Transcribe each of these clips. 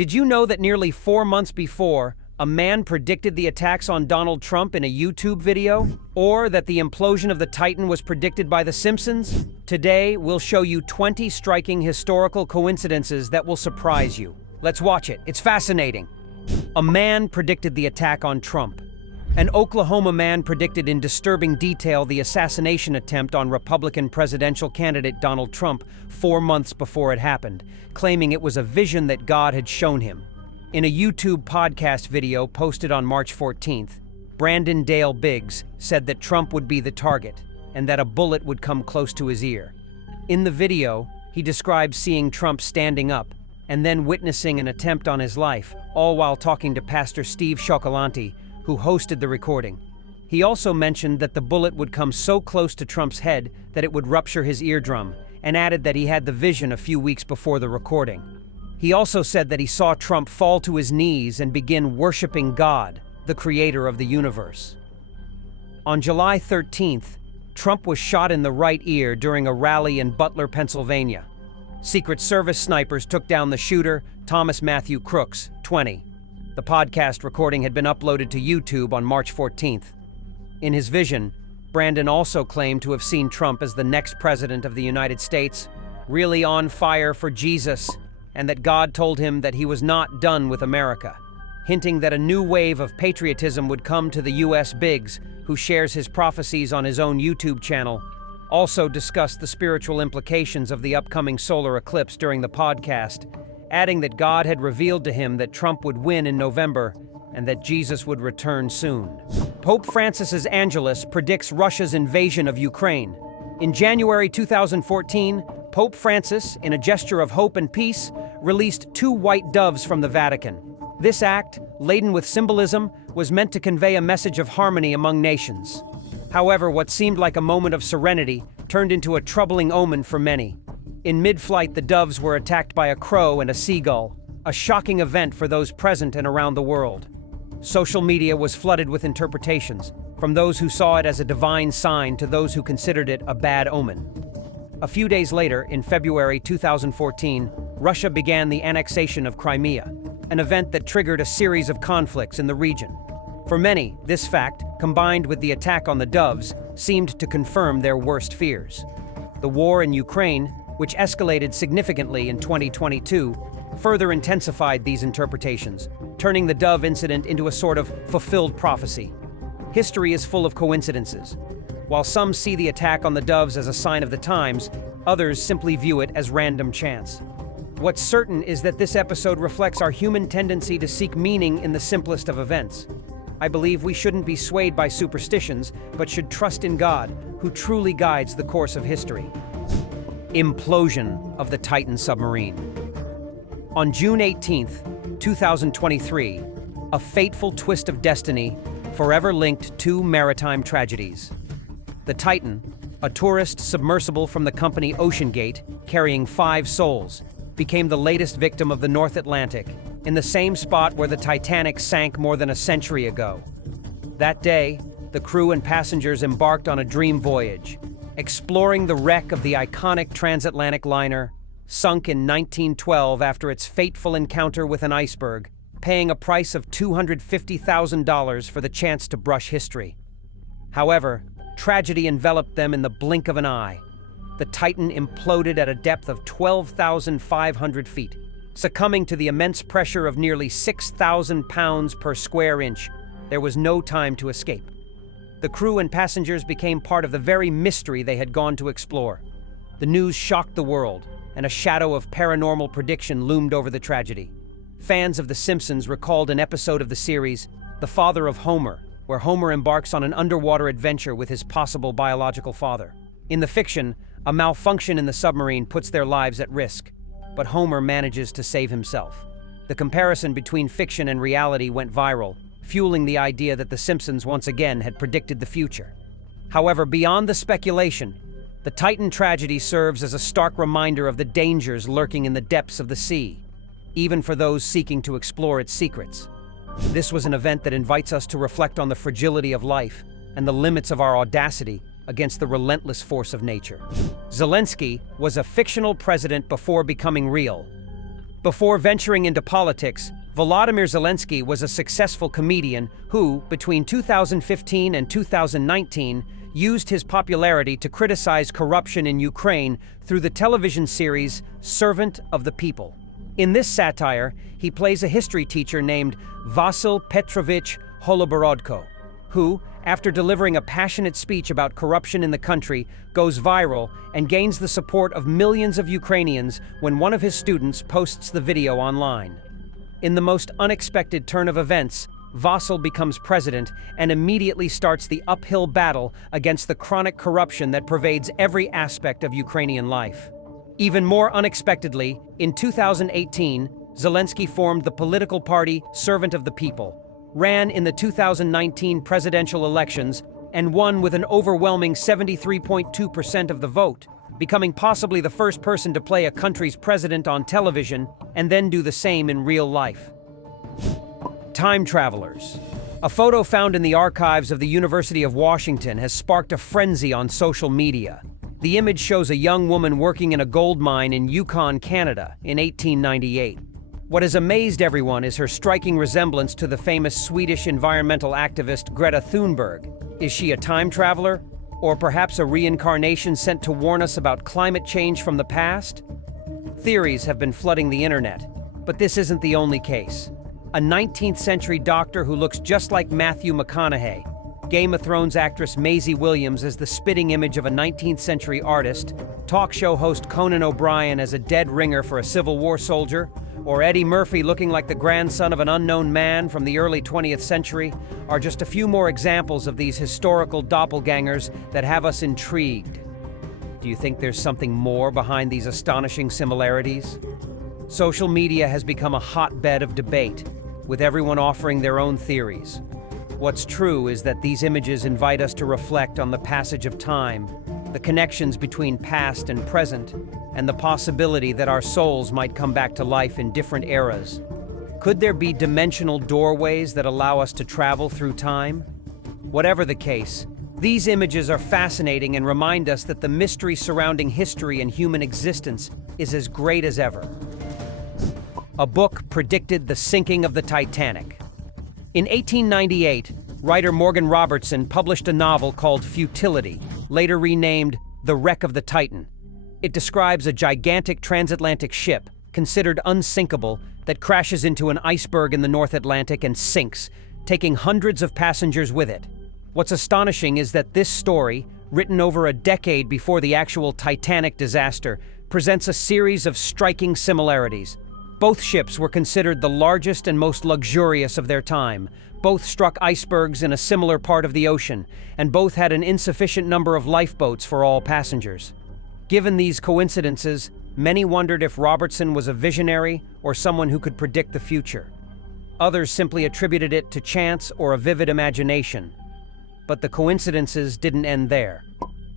Did you know that nearly 4 months before, a man predicted the attacks on Donald Trump in a YouTube video? Or that the implosion of the Titan was predicted by The Simpsons? Today, we'll show you 20 striking historical coincidences that will surprise you. Let's watch it. It's fascinating. A man predicted the attack on Trump. An Oklahoma man predicted in disturbing detail the assassination attempt on Republican presidential candidate Donald Trump 4 months before it happened, claiming it was a vision that God had shown him. In a YouTube podcast video posted on March 14th, Brandon Dale Biggs said that Trump would be the target and that a bullet would come close to his ear. In the video, he describes seeing Trump standing up and then witnessing an attempt on his life, all while talking to Pastor Steve Cioccolanti, who hosted the recording. He also mentioned that the bullet would come so close to Trump's head that it would rupture his eardrum, and added that he had the vision a few weeks before the recording. He also said that he saw Trump fall to his knees and begin worshiping God, the creator of the universe. On July 13th, Trump was shot in the right ear during a rally in Butler, Pennsylvania. Secret Service snipers took down the shooter, Thomas Matthew Crooks, 20. The podcast recording had been uploaded to YouTube on March 14th. In his vision, Brandon also claimed to have seen Trump as the next president of the United States, really on fire for Jesus, and that God told him that he was not done with America, hinting that a new wave of patriotism would come to the U.S. Biggs, who shares his prophecies on his own YouTube channel, also discussed the spiritual implications of the upcoming solar eclipse during the podcast, adding that God had revealed to him that Trump would win in November and that Jesus would return soon. Pope Francis Angelus predicts Russia's invasion of Ukraine. In January 2014, Pope Francis, in a gesture of hope and peace, released 2 white doves from the Vatican. This act, laden with symbolism, was meant to convey a message of harmony among nations. However, what seemed like a moment of serenity turned into a troubling omen for many. In mid-flight, the doves were attacked by a crow and a seagull, a shocking event for those present and around the world. Social media was flooded with interpretations, from those who saw it as a divine sign to those who considered it a bad omen. A few days later, in February 2014, Russia began the annexation of Crimea, an event that triggered a series of conflicts in the region. For many, this fact, combined with the attack on the doves, seemed to confirm their worst fears. The war in Ukraine, which escalated significantly in 2022, further intensified these interpretations, turning the dove incident into a sort of fulfilled prophecy. History is full of coincidences. While some see the attack on the doves as a sign of the times, others simply view it as random chance. What's certain is that this episode reflects our human tendency to seek meaning in the simplest of events. I believe we shouldn't be swayed by superstitions, but should trust in God, who truly guides the course of history. Implosion of the Titan submarine. On June 18th, 2023, a fateful twist of destiny forever linked 2 maritime tragedies. The Titan, a tourist submersible from the company OceanGate, carrying 5 souls, became the latest victim of the North Atlantic, in the same spot where the Titanic sank more than a century ago. That day, the crew and passengers embarked on a dream voyage, exploring the wreck of the iconic transatlantic liner, sunk in 1912 after its fateful encounter with an iceberg, paying a price of $250,000 for the chance to brush history. However, tragedy enveloped them in the blink of an eye. The Titan imploded at a depth of 12,500 feet, succumbing to the immense pressure of nearly 6,000 pounds per square inch. There was no time to escape. The crew and passengers became part of the very mystery they had gone to explore. The news shocked the world, and a shadow of paranormal prediction loomed over the tragedy. Fans of The Simpsons recalled an episode of the series, The Father of Homer, where Homer embarks on an underwater adventure with his possible biological father. In the fiction, a malfunction in the submarine puts their lives at risk, but Homer manages to save himself. The comparison between fiction and reality went viral, fueling the idea that The Simpsons once again had predicted the future. However, beyond the speculation, the Titan tragedy serves as a stark reminder of the dangers lurking in the depths of the sea, even for those seeking to explore its secrets. This was an event that invites us to reflect on the fragility of life and the limits of our audacity against the relentless force of nature. Zelensky was a fictional president before becoming real. Before venturing into politics, Volodymyr Zelensky was a successful comedian who, between 2015 and 2019, used his popularity to criticize corruption in Ukraine through the television series Servant of the People. In this satire, he plays a history teacher named Vasyl Petrovich Holoborodko, who, after delivering a passionate speech about corruption in the country, goes viral and gains the support of millions of Ukrainians when one of his students posts the video online. In the most unexpected turn of events, Vasyl becomes president and immediately starts the uphill battle against the chronic corruption that pervades every aspect of Ukrainian life. Even more unexpectedly, in 2018, Zelensky formed the political party Servant of the People, ran in the 2019 presidential elections, and won with an overwhelming 73.2% of the vote, becoming possibly the first person to play a country's president on television and then do the same in real life. Time travelers. A photo found in the archives of the University of Washington has sparked a frenzy on social media. The image shows a young woman working in a gold mine in Yukon, Canada, in 1898. What has amazed everyone is her striking resemblance to the famous Swedish environmental activist Greta Thunberg. Is she a time traveler? Or perhaps a reincarnation sent to warn us about climate change from the past? Theories have been flooding the internet, but this isn't the only case. A 19th century doctor who looks just like Matthew McConaughey, Game of Thrones actress Maisie Williams as the spitting image of a 19th century artist, talk show host Conan O'Brien as a dead ringer for a Civil War soldier, or Eddie Murphy looking like the grandson of an unknown man from the early 20th century are just a few more examples of these historical doppelgangers that have us intrigued. Do you think there's something more behind these astonishing similarities? Social media has become a hotbed of debate, with everyone offering their own theories. What's true is that these images invite us to reflect on the passage of time, the connections between past and present, and the possibility that our souls might come back to life in different eras. Could there be dimensional doorways that allow us to travel through time? Whatever the case, these images are fascinating and remind us that the mystery surrounding history and human existence is as great as ever. A book predicted the sinking of the Titanic. In 1898, writer Morgan Robertson published a novel called Futility, later renamed The Wreck of the Titan. It describes a gigantic transatlantic ship, considered unsinkable, that crashes into an iceberg in the North Atlantic and sinks, taking hundreds of passengers with it. What's astonishing is that this story, written over a decade before the actual Titanic disaster, presents a series of striking similarities. Both ships were considered the largest and most luxurious of their time. Both struck icebergs in a similar part of the ocean, and both had an insufficient number of lifeboats for all passengers. Given these coincidences, many wondered if Robertson was a visionary or someone who could predict the future. Others simply attributed it to chance or a vivid imagination. But the coincidences didn't end there.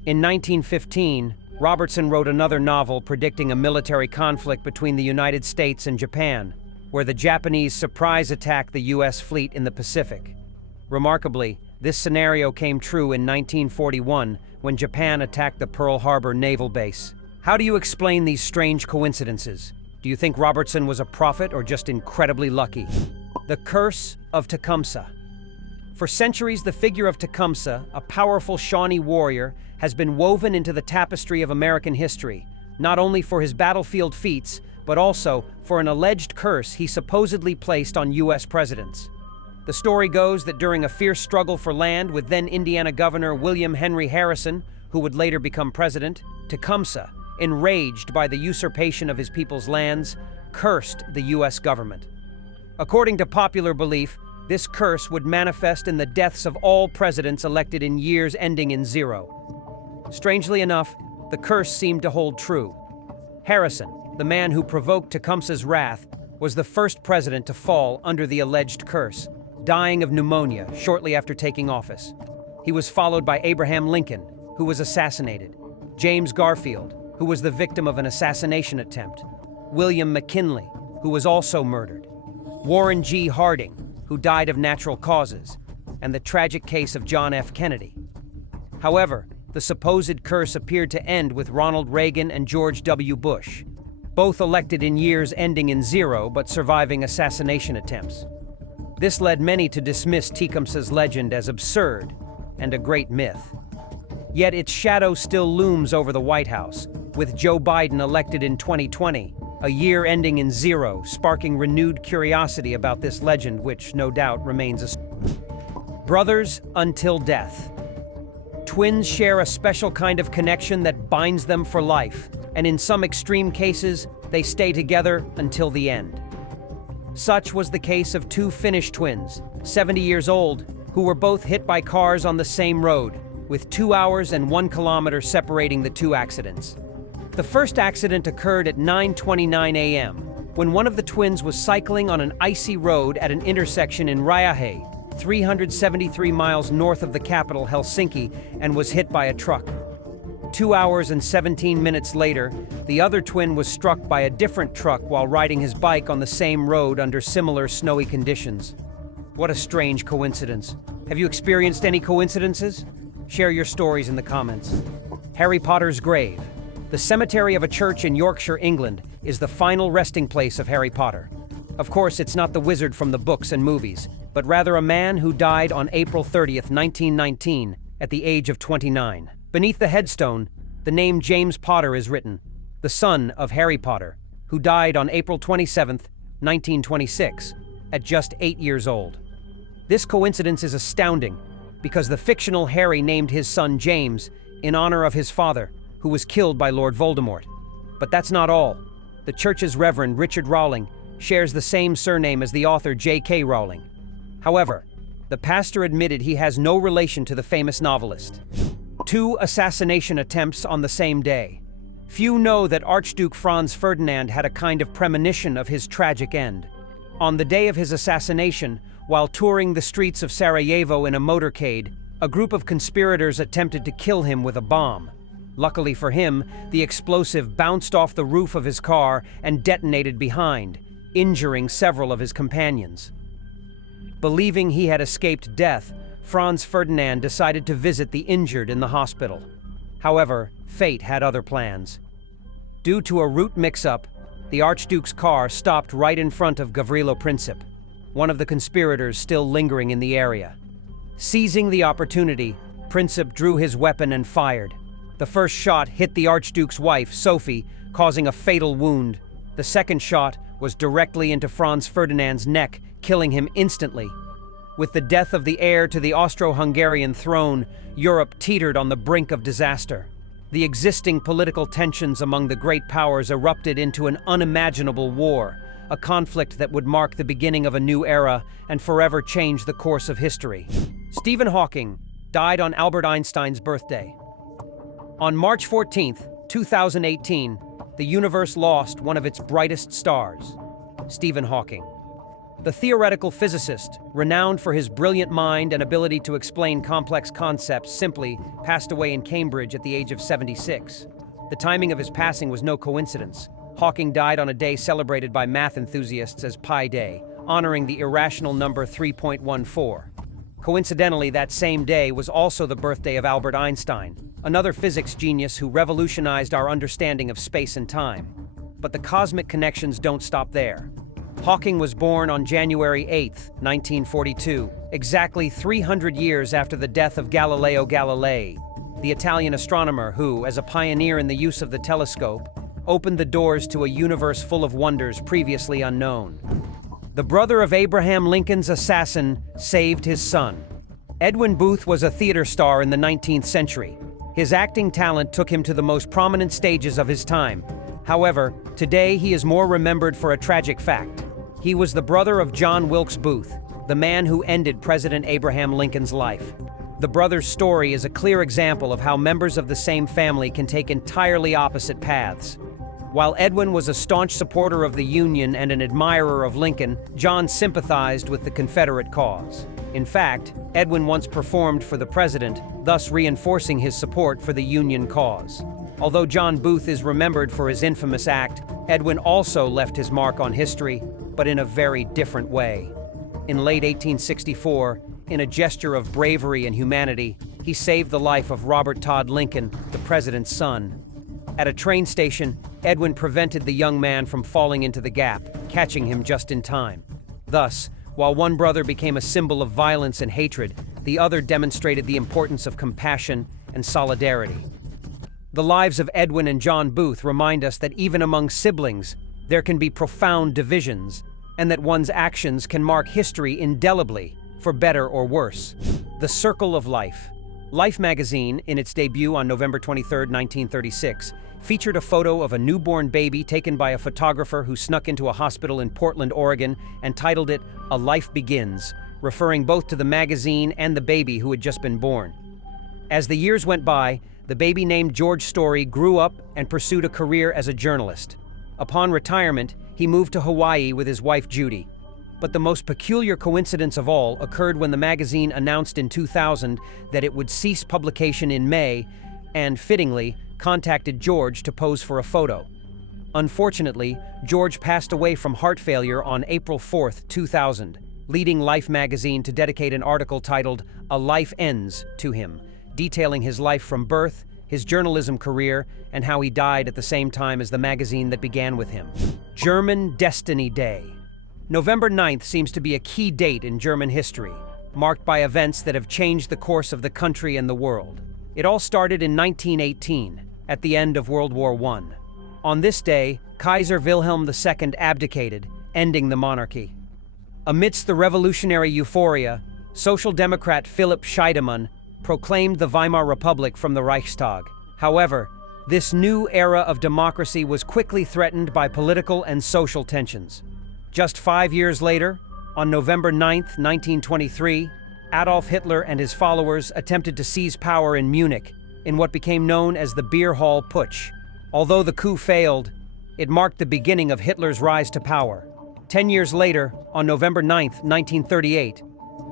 In 1915, Robertson wrote another novel predicting a military conflict between the United States and Japan, where the Japanese surprise attacked the U.S. fleet in the Pacific. Remarkably, this scenario came true in 1941 when Japan attacked the Pearl Harbor naval base. How do you explain these strange coincidences? Do you think Robertson was a prophet or just incredibly lucky? The Curse of Tecumseh. For centuries, the figure of Tecumseh, a powerful Shawnee warrior, has been woven into the tapestry of American history, not only for his battlefield feats, but also for an alleged curse he supposedly placed on U.S. presidents. The story goes that during a fierce struggle for land with then Indiana Governor William Henry Harrison, who would later become president, Tecumseh, enraged by the usurpation of his people's lands, cursed the U.S. government. According to popular belief, this curse would manifest in the deaths of all presidents elected in years ending in 0. Strangely enough, the curse seemed to hold true. Harrison, the man who provoked Tecumseh's wrath, was the first president to fall under the alleged curse, dying of pneumonia shortly after taking office. He was followed by Abraham Lincoln, who was assassinated, James Garfield, who was the victim of an assassination attempt, William McKinley, who was also murdered, Warren G. Harding, who died of natural causes, and the tragic case of John F. Kennedy. However, the supposed curse appeared to end with Ronald Reagan and George W. Bush. both elected in years ending in 0 but surviving assassination attempts. This led many to dismiss Tecumseh's legend as absurd and a great myth. Yet its shadow still looms over the White House, with Joe Biden elected in 2020, a year ending in 0, sparking renewed curiosity about this legend, which no doubt remains a brothers until death. Twins share a special kind of connection that binds them for life, and in some extreme cases, they stay together until the end. Such was the case of two Finnish twins, 70 years old, who were both hit by cars on the same road, with 2 hours and 1 kilometer separating the two accidents. The first accident occurred at 9:29 a.m., when one of the twins was cycling on an icy road at an intersection in Rajahe, 373 miles north of the capital, Helsinki, and was hit by a truck. 2 hours and 17 minutes later, the other twin was struck by a different truck while riding his bike on the same road under similar snowy conditions. What a strange coincidence. Have you experienced any coincidences? Share your stories in the comments. Harry Potter's grave. The cemetery of a church in Yorkshire, England, is the final resting place of Harry Potter. Of course, it's not the wizard from the books and movies, but rather a man who died on April 30th, 1919, at the age of 29. Beneath the headstone, the name James Potter is written, the son of Harry Potter, who died on April 27th, 1926, at just 8 years old. This coincidence is astounding, because the fictional Harry named his son James in honor of his father, who was killed by Lord Voldemort. But that's not all. The church's Reverend Richard Rowling shares the same surname as the author J.K. Rowling. However, the pastor admitted he has no relation to the famous novelist. 2 assassination attempts on the same day. Few know that Archduke Franz Ferdinand had a kind of premonition of his tragic end. On the day of his assassination, while touring the streets of Sarajevo in a motorcade, a group of conspirators attempted to kill him with a bomb. Luckily for him, the explosive bounced off the roof of his car and detonated behind, injuring several of his companions. Believing he had escaped death, Franz Ferdinand decided to visit the injured in the hospital. However, fate had other plans. Due to a route mix-up, the Archduke's car stopped right in front of Gavrilo Princip, one of the conspirators still lingering in the area. Seizing the opportunity, Princip drew his weapon and fired. The first shot hit the Archduke's wife, Sophie, causing a fatal wound. The second shot was directly into Franz Ferdinand's neck, killing him instantly. With the death of the heir to the Austro-Hungarian throne, Europe teetered on the brink of disaster. The existing political tensions among the great powers erupted into an unimaginable war, a conflict that would mark the beginning of a new era and forever change the course of history. Stephen Hawking died on Albert Einstein's birthday. On March 14th, 2018, the universe lost one of its brightest stars, Stephen Hawking. The theoretical physicist, renowned for his brilliant mind and ability to explain complex concepts simply, passed away in Cambridge at the age of 76. The timing of his passing was no coincidence. Hawking died on a day celebrated by math enthusiasts as Pi Day, honoring the irrational number 3.14. Coincidentally, that same day was also the birthday of Albert Einstein, another physics genius who revolutionized our understanding of space and time. But the cosmic connections don't stop there. Hawking was born on January 8, 1942, exactly 300 years after the death of Galileo Galilei, the Italian astronomer who, as a pioneer in the use of the telescope, opened the doors to a universe full of wonders previously unknown. The brother of Abraham Lincoln's assassin saved his son. Edwin Booth was a theater star in the 19th century. His acting talent took him to the most prominent stages of his time. However, today he is more remembered for a tragic fact. He was the brother of John Wilkes Booth, the man who ended President Abraham Lincoln's life. The brother's story is a clear example of how members of the same family can take entirely opposite paths. While Edwin was a staunch supporter of the Union and an admirer of Lincoln, John sympathized with the Confederate cause. In fact, Edwin once performed for the president, thus reinforcing his support for the Union cause. Although John Booth is remembered for his infamous act, Edwin also left his mark on history, but in a very different way. In late 1864, in a gesture of bravery and humanity, he saved the life of Robert Todd Lincoln, the president's son. At a train station, Edwin prevented the young man from falling into the gap, catching him just in time. Thus, while one brother became a symbol of violence and hatred, the other demonstrated the importance of compassion and solidarity. The lives of Edwin and John Booth remind us that even among siblings, there can be profound divisions, and that one's actions can mark history indelibly, for better or worse. The Circle of Life. Life magazine, in its debut on November 23, 1936, featured a photo of a newborn baby taken by a photographer who snuck into a hospital in Portland, Oregon, and titled it "A Life Begins," referring both to the magazine and the baby who had just been born. As the years went by, the baby named George Story grew up and pursued a career as a journalist. Upon retirement, he moved to Hawaii with his wife Judy. But the most peculiar coincidence of all occurred when the magazine announced in 2000 that it would cease publication in May and, fittingly, contacted George to pose for a photo. Unfortunately, George passed away from heart failure on April 4, 2000, leading Life magazine to dedicate an article titled "A Life Ends" to him, detailing his life from birth, his journalism career, and how he died at the same time as the magazine that began with him. German Destiny Day. November 9th seems to be a key date in German history, marked by events that have changed the course of the country and the world. It all started in 1918, at the end of World War I. On this day, Kaiser Wilhelm II abdicated, ending the monarchy. Amidst the revolutionary euphoria, Social Democrat Philipp Scheidemann proclaimed the Weimar Republic from the Reichstag. However, this new era of democracy was quickly threatened by political and social tensions. Just 5 years later, on November 9, 1923, Adolf Hitler and his followers attempted to seize power in Munich in what became known as the Beer Hall Putsch. Although the coup failed, it marked the beginning of Hitler's rise to power. 10 years later, on November 9, 1938,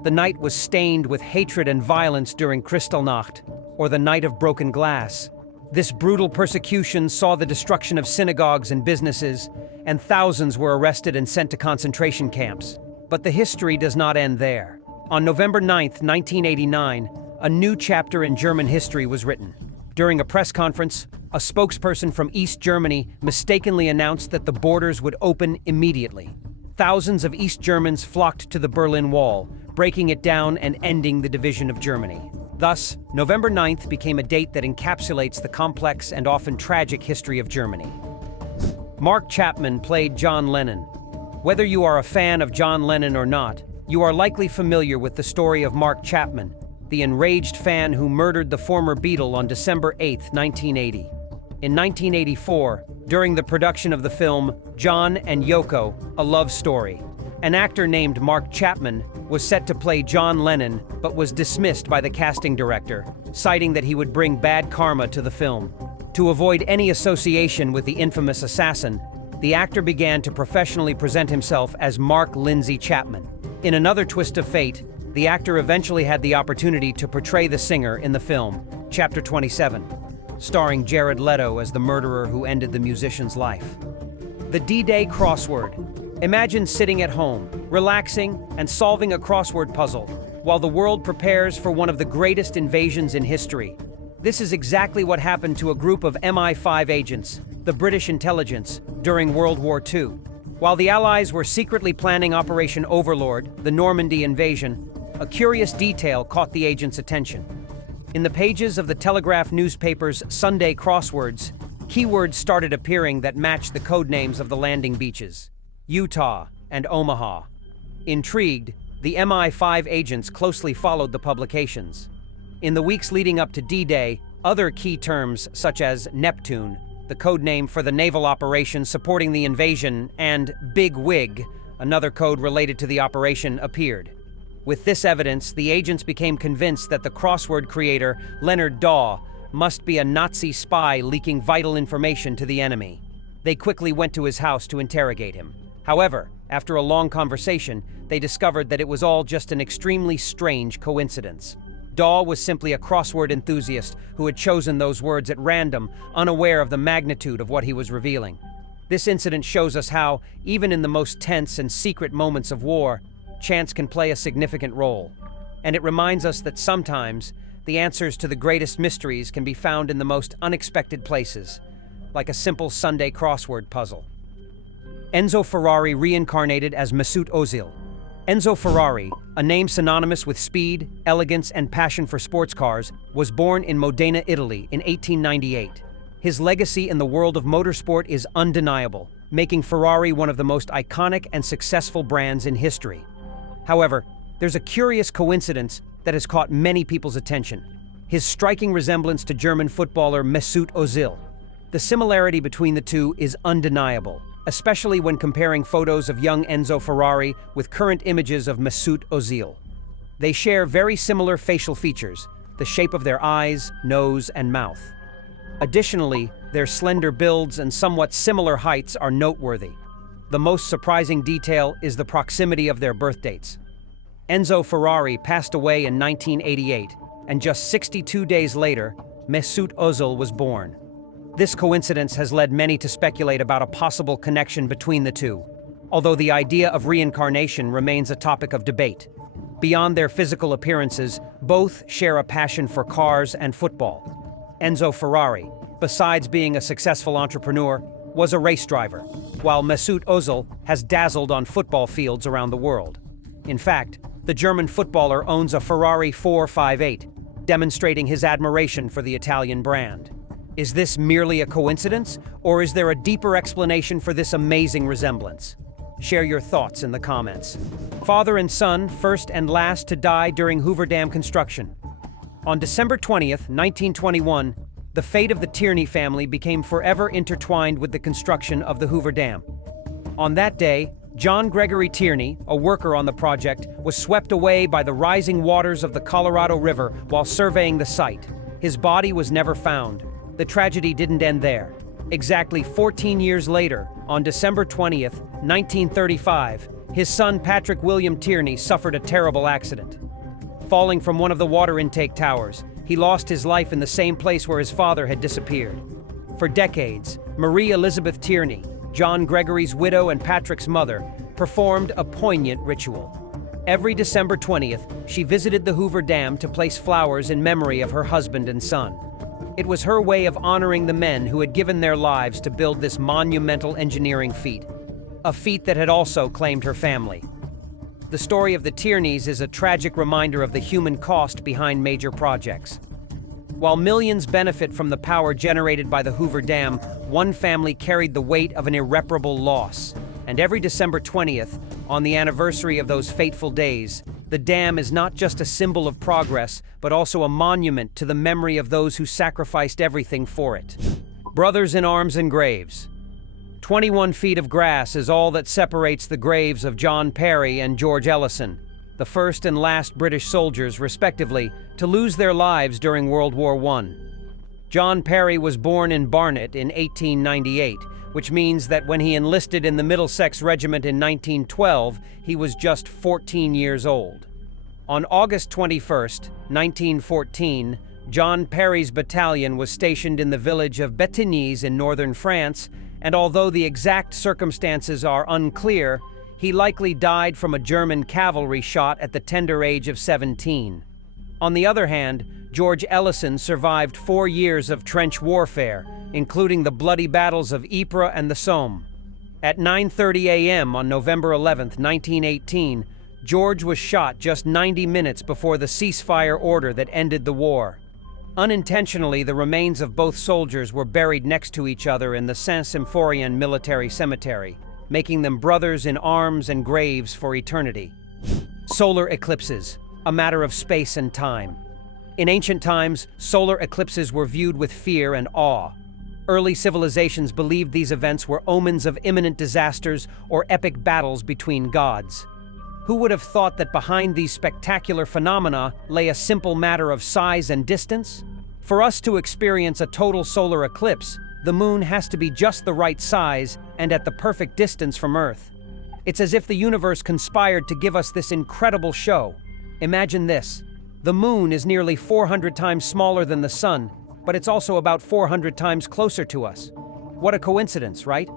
the night was stained with hatred and violence during Kristallnacht, or the Night of Broken Glass. This brutal persecution saw the destruction of synagogues and businesses, and thousands were arrested and sent to concentration camps. But the history does not end there. On November 9, 1989, a new chapter in German history was written. During a press conference, a spokesperson from East Germany mistakenly announced that the borders would open immediately. Thousands of East Germans flocked to the Berlin Wall, breaking it down and ending the division of Germany. Thus, November 9th became a date that encapsulates the complex and often tragic history of Germany. Mark Chapman played John Lennon. Whether you are a fan of John Lennon or not, you are likely familiar with the story of Mark Chapman, the enraged fan who murdered the former Beatle on December 8, 1980. In 1984, during the production of the film John and Yoko, A Love Story, an actor named Mark Chapman was set to play John Lennon but was dismissed by the casting director, citing that he would bring bad karma to the film. To avoid any association with the infamous assassin, the actor began to professionally present himself as Mark Lindsay Chapman. In another twist of fate, the actor eventually had the opportunity to portray the singer in the film, Chapter 27, starring Jared Leto as the murderer who ended the musician's life. The D-Day crossword. Imagine sitting at home, relaxing, and solving a crossword puzzle, while the world prepares for one of the greatest invasions in history. This is exactly what happened to a group of MI5 agents, the British intelligence, during World War II. While the Allies were secretly planning Operation Overlord, the Normandy invasion, a curious detail caught the agents' attention. In the pages of the Telegraph newspaper's Sunday crosswords, keywords started appearing that matched the codenames of the landing beaches: Utah and Omaha. Intrigued, the MI5 agents closely followed the publications. In the weeks leading up to D-Day, other key terms such as Neptune, the code name for the naval operation supporting the invasion, and Big Wig, another code related to the operation, appeared. With this evidence, the agents became convinced that the crossword creator, Leonard Daw, must be a Nazi spy leaking vital information to the enemy. They quickly went to his house to interrogate him. However, after a long conversation, they discovered that it was all just an extremely strange coincidence. Daw was simply a crossword enthusiast who had chosen those words at random, unaware of the magnitude of what he was revealing. This incident shows us how, even in the most tense and secret moments of war, chance can play a significant role. And it reminds us that sometimes, the answers to the greatest mysteries can be found in the most unexpected places. like a simple Sunday crossword puzzle. Enzo Ferrari reincarnated as Mesut Ozil. Enzo Ferrari, a name synonymous with speed, elegance, and passion for sports cars, was born in Modena, Italy in 1898. His legacy in the world of motorsport is undeniable, making Ferrari one of the most iconic and successful brands in history. However, there's a curious coincidence that has caught many people's attention: his striking resemblance to German footballer Mesut Ozil. The similarity between the two is undeniable, especially when comparing photos of young Enzo Ferrari with current images of Mesut Ozil. They share very similar facial features, the shape of their eyes, nose, and mouth. Additionally, their slender builds and somewhat similar heights are noteworthy. The most surprising detail is the proximity of their birth dates. Enzo Ferrari passed away in 1988, and just 62 days later, Mesut Ozil was born. This coincidence has led many to speculate about a possible connection between the two, although the idea of reincarnation remains a topic of debate. Beyond their physical appearances, both share a passion for cars and football. Enzo Ferrari, besides being a successful entrepreneur, was a race driver, while Mesut Ozil has dazzled on football fields around the world. In fact, the German footballer owns a Ferrari 458, demonstrating his admiration for the Italian brand. Is this merely a coincidence, or is there a deeper explanation for this amazing resemblance? Share your thoughts in the comments. Father and son, first and last to die during Hoover Dam construction. On December 20th, 1921, the fate of the Tierney family became forever intertwined with the construction of the Hoover Dam. On that day, John Gregory Tierney, a worker on the project, was swept away by the rising waters of the Colorado River while surveying the site. His body was never found. The tragedy didn't end there. Exactly 14 years later, on December 20th, 1935, his son Patrick William Tierney suffered a terrible accident. Falling from one of the water intake towers, he lost his life in the same place where his father had disappeared. For decades, Marie Elizabeth Tierney, John Gregory's widow and Patrick's mother, performed a poignant ritual. Every December 20th, she visited the Hoover Dam to place flowers in memory of her husband and son. It was her way of honoring the men who had given their lives to build this monumental engineering feat, a feat that had also claimed her family. The story of the Tierneys is a tragic reminder of the human cost behind major projects. While millions benefit from the power generated by the Hoover Dam, one family carried the weight of an irreparable loss. And every December 20th, on the anniversary of those fateful days, the dam is not just a symbol of progress, but also a monument to the memory of those who sacrificed everything for it. Brothers in arms and graves. 21 feet of grass is all that separates the graves of John Perry and George Ellison, the first and last British soldiers, respectively, to lose their lives during World War I. John Perry was born in Barnet in 1898, which means that when he enlisted in the Middlesex Regiment in 1912, he was just 14 years old. On August 21st, 1914, John Perry's battalion was stationed in the village of Bétignies in northern France, and although the exact circumstances are unclear, he likely died from a German cavalry shot at the tender age of 17. On the other hand, George Ellison survived 4 years of trench warfare, including the bloody battles of Ypres and the Somme. At 9:30 a.m. on November 11, 1918, George was shot just 90 minutes before the ceasefire order that ended the war. Unintentionally, the remains of both soldiers were buried next to each other in the Saint-Symphorien military cemetery, making them brothers in arms and graves for eternity. Solar eclipses, a matter of space and time. In ancient times, solar eclipses were viewed with fear and awe. Early civilizations believed these events were omens of imminent disasters or epic battles between gods. Who would have thought that behind these spectacular phenomena lay a simple matter of size and distance? For us to experience a total solar eclipse, the moon has to be just the right size and at the perfect distance from Earth. It's as if the universe conspired to give us this incredible show. Imagine this. The moon is nearly 400 times smaller than the sun, but it's also about 400 times closer to us. What a coincidence, right?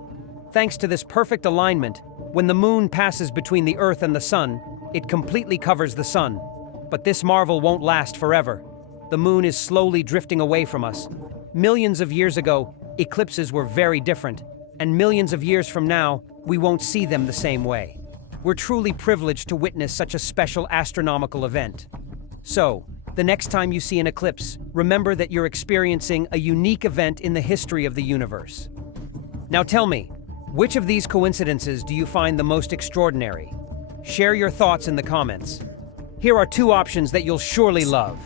Thanks to this perfect alignment, when the moon passes between the Earth and the sun, it completely covers the sun. But this marvel won't last forever. The moon is slowly drifting away from us. Millions of years ago, eclipses were very different, and millions of years from now, we won't see them the same way. We're truly privileged to witness such a special astronomical event. So, the next time you see an eclipse, remember that you're experiencing a unique event in the history of the universe. Now tell me, which of these coincidences do you find the most extraordinary? Share your thoughts in the comments. Here are two options that you'll surely love.